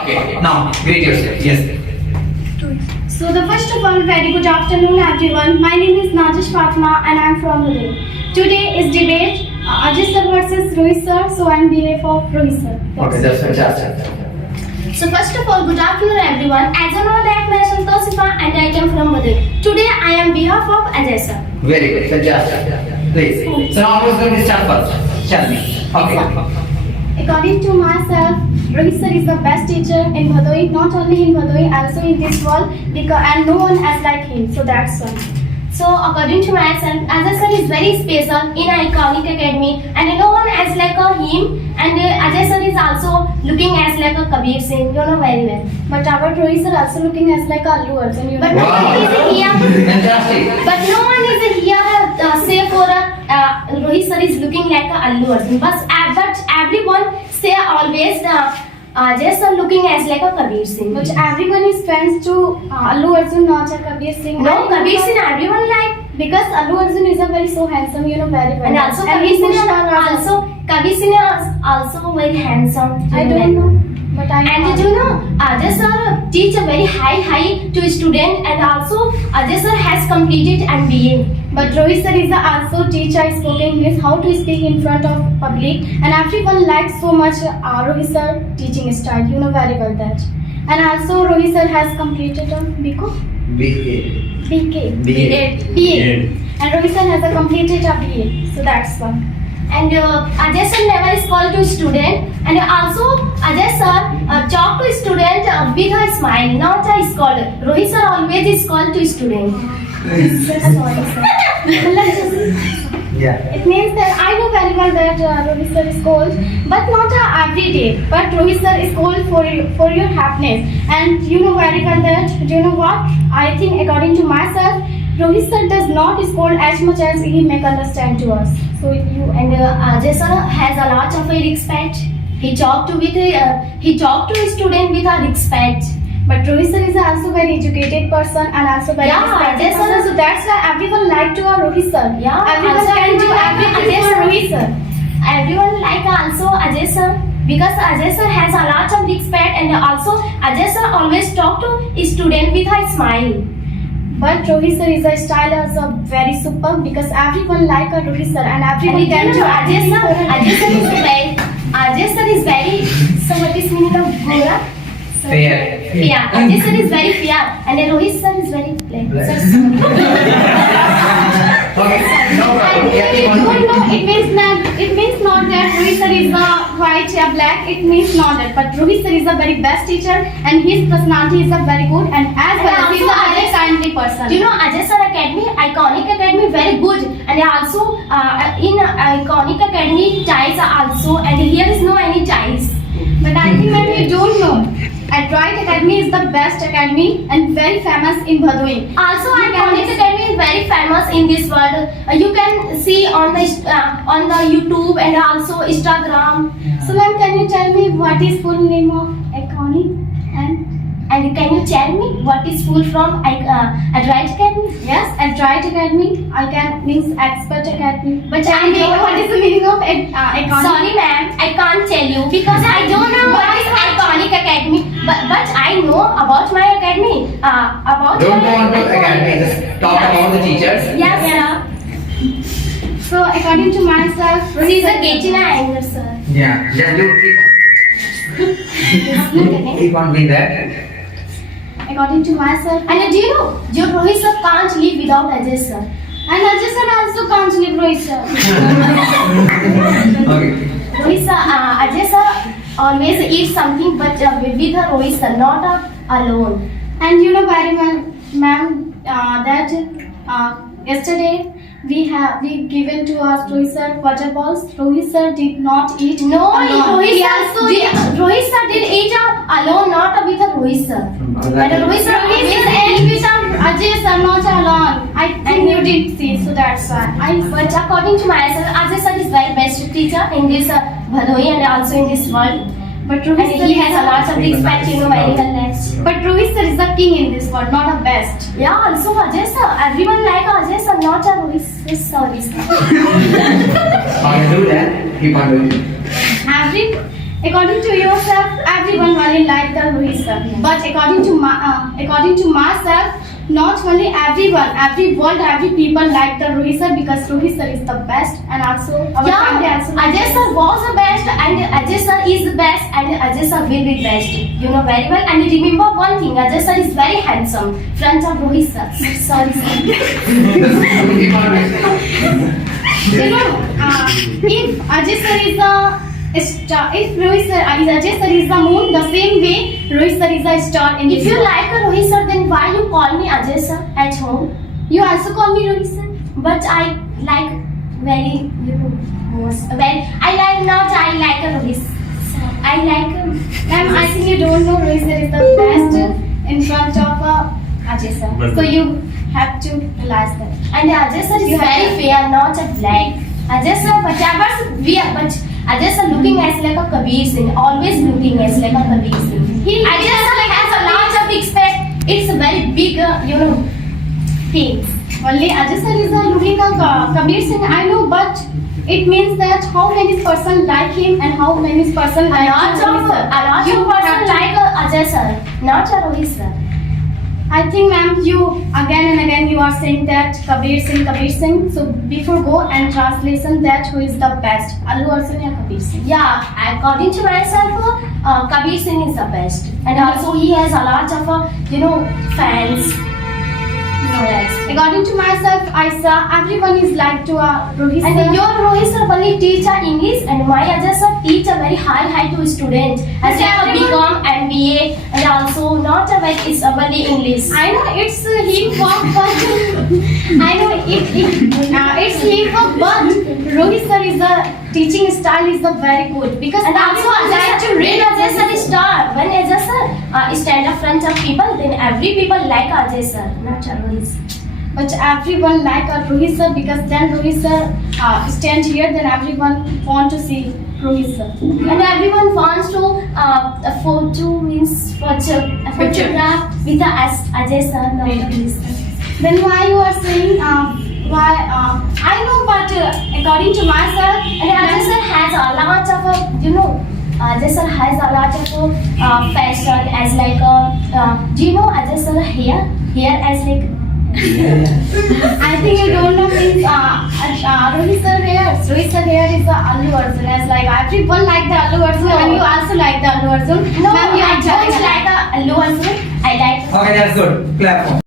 Okay, now greet yourself. Yes. So the first of all, very good afternoon everyone. My name is Najish Fatma and I am from Rohit. Today is debate Ajay sir versus Rohit sir. So I am behalf of Rohit sir. Okay, that's fantastic. So first of all, good afternoon everyone. As you know that I am Tosifa and I come from Rohit. Today I am behalf of Ajay sir. Very good, fantastic. Please. So now who's going to start first? Tell me. Okay. According to myself, Rohit sir is the best teacher in Bhadoi, not only in Bhadoi, also in this world, and no one else like him. So that's one. So according to myself, Ajay sir is very special in Iconic Academy, and no one else like him. And Ajay sir is also looking as like a Kabir Singh, you know very well. But our Rohit sir also looking as like a Allu Arjun. But no one is here. Fantastic. But no one is here. Say for Rohit sir is looking like a Allu Arjun. But everyone say always Ajay sir looking as like a Kabir Singh. But everyone is friends to Allu Arjun, not a Kabir Singh. No, Kabir Singh everyone like, because Allu Arjun is a very so handsome, you know very well. And also Kabir Singh is also very handsome. I don't know. But and you know, Ajay sir teach a very high to student, and also Ajay sir has completed MBA. But Rohit sir is also teacher spoken English, how to speak in front of public, and everyone likes so much Rohit sir teaching style. You know very well that. And also Rohit sir has completed a BA. And Rohit sir has completed a BA. So that's one. And Ajay sir never is called to student, and also Ajay sir talk to student with a smile, not a scold. Rohit sir always is called to student. Sorry sir. Yeah. It means that I know very well that Rohit sir is called, but not every day. But Rohit sir is called for your happiness, and you know very well that. Do you know what? I think according to myself, Rohit sir does not scold as much as he make understand to us. So you and Ajay sir has a lot of respect. He talk to student with a respect. But Rohit sir is also very educated person and also very respected person. So that's why everyone like to Rohit sir. Yeah, everyone can do everything for Rohit sir. Everyone like also Ajay sir, because Ajay sir has a lot of respect, and also Ajay sir always talk to student with a smile. But Rohit sir is a style also very super, because everyone like a Rohit sir, and everyone can do Ajay sir. Ajay sir is very. So what is meaning of Gora? Fair. Yeah, Ajay sir is very fair, and Rohit sir is very plain. Okay. No problem. Yeah, keep on Don't know. going. It means not that Rohit sir is white or black. It means not that. But Rohit sir is the very best teacher, and his personality is very good, and as well as he is a very kindly person. Do you know Ajay sir Academy, Iconic Academy, very good, and also in Iconic Academy ties are also, and here is no any ties. But I think that we don't know. Adroit Academy is the best academy and very famous in Bhadoi. Also, Iconic Academy is very famous in this world. You can see on the YouTube and also Instagram. Yeah. So, ma'am, can you tell me what is full name of Iconic, and can you tell me what is full from Adroit Academy? Yes, Adroit Academy. I can means Expert Academy. But I know what is the meaning of Iconic. Sorry, ma'am, I can't tell you because I don't know what is Iconic Academy. But I know about my academy. Don't go on to academy. Just talk about the teachers. Yes, sir. So according to myself, she is a Gatina anger, sir. Yeah. Just do. Keep on doing that. According to myself, and do you know, your Rohit sir can't live without Ajay sir, and Ajay sir also can't live Rohit sir. Okay. Rohit sir, Ajay sir always eats something, but with her Rohit sir, not alone. And you know very well, ma'am, that yesterday we given to us Rohit sir water balls. Rohit sir did not eat. No, Rohit sir did eat alone, not with Rohit sir. And Rohit sir ate with Ajay sir, not alone. I think you did see, so that's why. But according to myself, Ajay sir is very best teacher in this Bhadoi and also in this world. But Rohit sir, he has a lot of respect, you know very well. But Rohit sir is the king in this world, not the best. Yeah, also Ajay sir. Everyone like Ajay sir, not a Rohit sir. Sorry sir. How you do that? Keep on doing it. According to yourself, everyone really like the Rohit sir. But according to myself, not only everyone, every world, every people like the Rohit sir because Rohit sir is the best, and also our family also. Ajay sir was the best, and Ajay sir is the best, and Ajay sir will be best. You know very well. And remember one thing: Ajay sir is very handsome. Front of Rohit sir. Sorry, sir. You know, if Ajay sir is the star, if Rohit sir, Ajay sir is the moon, the same way Rohit sir is a star in If this you world. like Rohit sir, then why you call me Ajay sir at home? You also call me Rohit sir. But I like very, you know, most. Well, I like Rohit sir. I like him. Ma'am, I think you don't know Rohit sir is the best in front of Ajay sir. So you have to realize that. And Ajay sir is You have very to- fair, not a black. Ajay sir, whatever we are, but Ajay sir looking as like a Kabir Singh, always looking as like a Kabir Singh. Ajay sir has a lot of expect. It's a very big, you know, things. Only Ajay sir is looking a Kabir Singh, I know, but it means that how many person like him and how many person A like lot of Rohit sir. You person have to- like Ajay sir, not a Rohit sir. I think ma'am, you again and again you are saying that Kabir Singh. So before go and translation that who is the best, Allu Arjun or Kabir Singh? Yeah, according to myself, Kabir Singh is the best, and also he has a lot of, you know, fans. No. Yes. According to myself, I saw everyone is like to Rohit And sir. your Rohit sir only teach English, and my Ajay sir teach a very high to student as Yeah, like a everyone- BCom, MBA, and also not a very it's only English. I know it's hip hop, but I know it's hip hop, but Rohit sir is the teaching style is the very good because And also everyone Ajay like sir, to read when Ajay sir is star, when Ajay sir stand up front of people, then every people like Ajay sir, not a Rohit sir. But everyone like Rohit sir because then Rohit sir stand here, then everyone want to see Rohit sir. And everyone wants to a photo means photograph with the Ajay sir, not Rohit sir. Then why you are saying why? I know, but according to myself, And Ajay sir has a lot of, you know, Ajay sir has a lot of fashion as like do you know Ajay sir hair as like I think you don't know means Rohit sir hair. Rohit sir hair is the Allu Arjun. As like everyone like the Allu Arjun, No. and you also like the Allu Arjun. no, Ma'am, you I are don't judging. like Allu Arjun. I like Okay, that's good. Clap.